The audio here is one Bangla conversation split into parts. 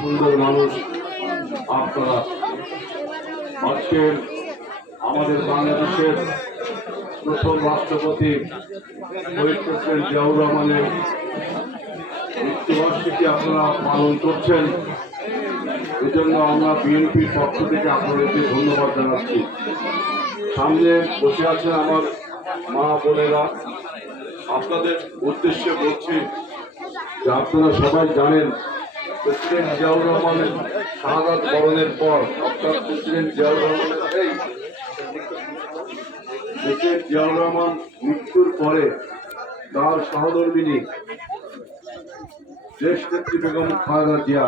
সুন্দর মানুষ আপনারা। আজকের আমাদের বাংলাদেশের প্রথম রাষ্ট্রপতি শহীদ প্রেসিডেন্ট জিয়াউর রহমানের মৃত্যুবার্ষিকী আপনারা পালন করছেন। এজন্য আমরা বিএনপির পক্ষ থেকে আপনাদেরকে ধন্যবাদ জানাচ্ছি। সামনে বসে আছেন আমার মা বোনেরা, আপনাদের উদ্দেশ্যে বলছি যে আপনারা সবাই জানেন প্রেসিডেন্ট জিয়াউর রহমানের শাহাদাত বরণের পর অর্থাৎ প্রেসিডেন্ট জিয়াউর রহমান মৃত্যুর পরে তার সহধর্মিনী দেশ নেত্রী বেগম খালেদা জিয়া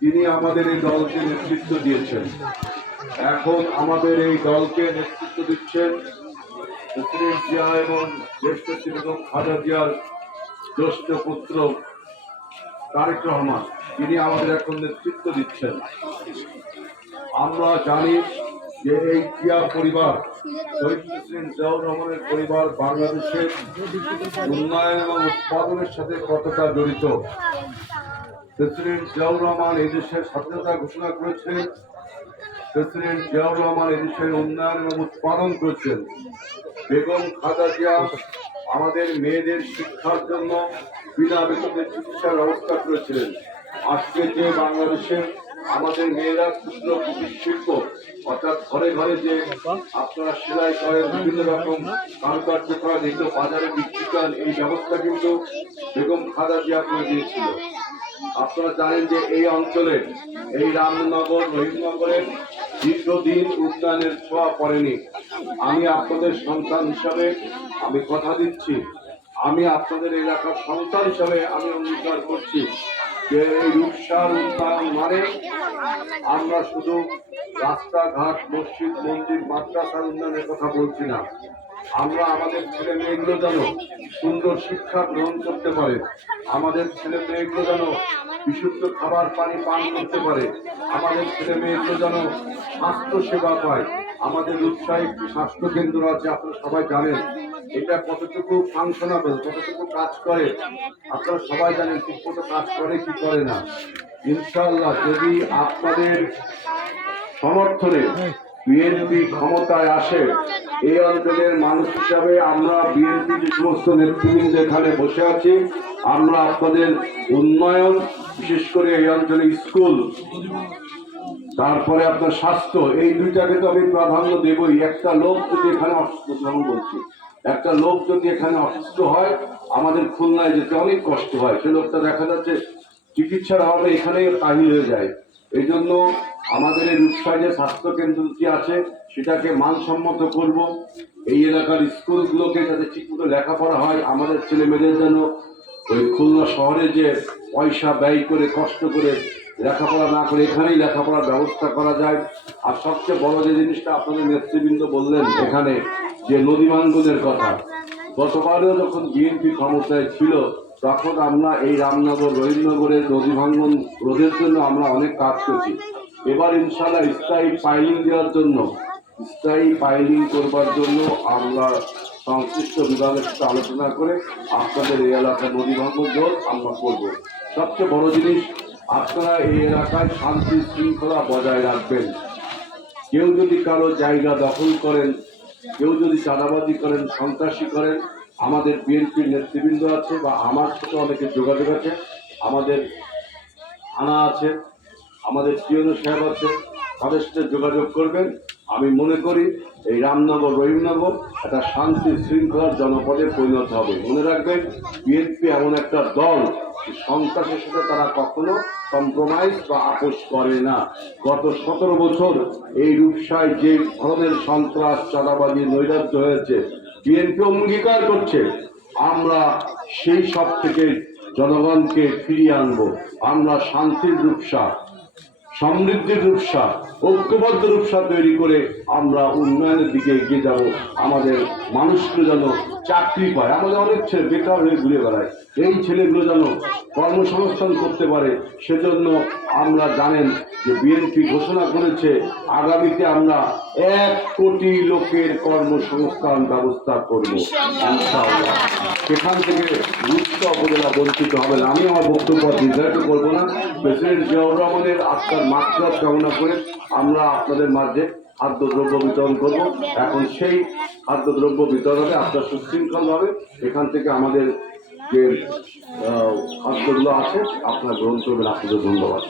তিনি আমাদের এই দলকে নেতৃত্ব দিয়েছেন। এখন আমাদের এই দলকে নেতৃত্ব দিচ্ছেন প্রেসিডেন্ট জিয়া এবং দেশ নেত্রী বেগম খালেদা জিয়ার জ্যেষ্ঠ পুত্র তারেক রহমান, তিনি আমাদের এখন নেতৃত্ব দিচ্ছেন। আমরা জানি যে এই জিয়া পরিবার, শহীদ প্রেসিডেন্ট জিয়াউর রহমানের পরিবার বাংলাদেশের উন্নয়ন এবং উৎপাদনের সাথে কতটা জড়িত। প্রেসিডেন্ট জিয়াউর রহমান এই দেশের স্বাধীনতা ঘোষণা করেছেন, প্রেসিডেন্ট জিয়াউর রহমান এই দেশের উন্নয়ন এবং উৎপাদন করেছেন। বেগম খালেদা জিয়া আমাদের মেয়েদের শিক্ষার জন্য বিনা বেতনে চিকিৎসার ব্যবস্থা করেছিলেন। আজকে যে বাংলাদেশে আমাদের মেয়েরা ক্ষুদ্র কুটির শিল্প অর্থাৎ ঘরে ঘরে যে আপনারা সেলাই করেন, বিভিন্ন রকম কারুকার্য করেন, এগুলো বাজারে বিক্রি করেন, এই ব্যবস্থা কিন্তু বেগম খালেদা জিয়া করে দিয়েছিল। আপনারা জানেন যে এই অঞ্চলে এই রামনগর রহিমনগরের দীর্ঘদিন উন্নয়নের ছোঁয়া পড়েনি। আমি আপনাদের সন্তান হিসাবে আমি কথা দিচ্ছি, আমি আপনাদের এলাকার সন্তান হিসাবে আমি অঙ্গীকার করছি যে এই রূপসার উন্নয়ন মানে আমরা শুধু রাস্তাঘাট, মসজিদ, মন্দির, মাদ্রাসার উন্নয়নের কথা বলছি না। আমরা আমাদের ছেলে মেয়েগুলো যেন সুন্দর শিক্ষা গ্রহণ করতে পারে, আমাদের ছেলে মেয়েগুলো যেন বিশুদ্ধ খাবার পানি পান করতে পারে, আমাদের ছেলে মেয়েগুলো যেন স্বাস্থ্য সেবা পায়। আমাদের উৎসাহী একটি স্বাস্থ্য কেন্দ্র আছে, আপনারা সবাই জানেন এটা কতটুকু ফাংশনাবল, কতটুকু কাজ করে আপনারা সবাই জানেন, ঠিক মতো কাজ করে কি করে না। ইনশাআল্লাহ যদি আপনাদের সমর্থনে বিএনপি ক্ষমতায় আসে, এই অঞ্চলের মানুষ হিসাবে আমরা বিএনপি যে সমস্ত নেতৃবৃন্দ এখানে বসে আছি, আমরা আপনাদের উন্নয়ন, বিশেষ করে এই অঞ্চলে স্কুল, তারপরে আপনার স্বাস্থ্য, এই দুইটাকে তো আমি প্রাধান্য দেবই। একটা লোক যদি এখানে অসুস্থ, বলছি একটা লোক যদি এখানে অসুস্থ হয়, আমাদের খুলনায় যেতে অনেক কষ্ট হয়, সে লোকটা দেখা যাচ্ছে চিকিৎসার অভাবে এখানেই কাহিল হয়ে যায়। এই জন্য আমাদের এই রূপসায় যে স্বাস্থ্য কেন্দ্রটি আছে সেটাকে মানসম্মত করব। এই এলাকার স্কুলগুলোকে যাতে ঠিকমতো লেখাপড়া হয়, আমাদের ছেলে মেয়েদের যেন ওই খুলনা শহরে যে পয়সা ব্যয় করে কষ্ট করে লেখাপড়া না করে এখানেই লেখাপড়ার ব্যবস্থা করা যায়। আর সবচেয়ে বড় যে জিনিসটা আপনাদের নেতৃবৃন্দ বললেন এখানে যে নদী ভাঙ্গনের কথা, গতবারেও যখন বিএনপি ক্ষমতায় ছিল তখন আমরা এই রামনগর রহিমনগরের নদী ভাঙ্গন রোধের জন্য আমরা অনেক কাজ করছি। এবার ইনশাআল্লাহ স্থায়ী পাইলিং দেওয়ার জন্য, স্থায়ী পাইলিং করবার জন্য আমরা সংশ্লিষ্ট বিভাগের সাথে আলোচনা করে আপনাদের এই এলাকার নদী ভাঙ্গন রোধ আমরা করব। সবচেয়ে বড় জিনিস, আপনারা এই এলাকায় শান্তি শৃঙ্খলা বজায় রাখবেন। কেউ যদি কারো জায়গা দখল করেন, কেউ যদি চাঁদাবাজি করেন, সন্ত্রাসী করেন, আমাদের বিএনপির নেতৃবৃন্দ আছে বা আমার সাথে অনেকে যোগাযোগ আছে, আমাদের থানা আছে, আমাদের পিওনো সাহেব আছে, তাদের সাথে যোগাযোগ করবেন। আমি মনে করি এই রামনগর রহিমনগর একটা শান্তি শৃঙ্খলার জনপদে পরিণত হবে। মনে রাখবেন, বিএনপি এমন একটা দল, সন্ত্রাসের সাথে তারা কখনো কম্প্রোমাইজ বা আপোষ করে না। গত 17 বছর এই রূপসায় যে ধরনের সন্ত্রাস, চাঁদাবাজি, নৈরাজ্য হয়েছে, বিএনপি অঙ্গীকার করছে আমরা সেই সব থেকে জনগণকে ফিরিয়ে আনবো। আমরা শান্তির রূপসা, সমৃদ্ধির রূপসা, ঐক্যবদ্ধ রূপসা তৈরি করে আমরা উন্নয়নের দিকে এগিয়ে যাব। আমাদের মানুষগুলো যেন চাকরি পায়, আমাদের অনেক ছেলে বেকার হয়ে ঘুরে বেড়ায়, এই ছেলেগুলো যেন কর্মসংস্থান করতে পারে। সেজন্য আমরা জানেন যে বিএনপি ঘোষণা করেছে আগামীতে আমরা 1 কোটি লোকের কর্মসংস্থান ব্যবস্থা করব ইনশাআল্লাহ। সেখান থেকে উচ্চ উপজেলা বঞ্চিত হবে না। আমি আমার বক্তব্য দীর্ঘায়িত করবো না। প্রেসিডেন্ট জিয়াউর রহমানের আত্মার মাগফিরাত কামনা করে আমরা আপনাদের মাঝে খাদ্যদ্রব্য বিতরণ করব। এখন সেই খাদ্যদ্রব্য বিতরণ হবে, আপনার সুশৃঙ্খল হবে। এখান থেকে আমাদের যে খাদ্যগুলো আছে আপনারা গ্রহণ করবেন। আপনাদের ধন্যবাদ।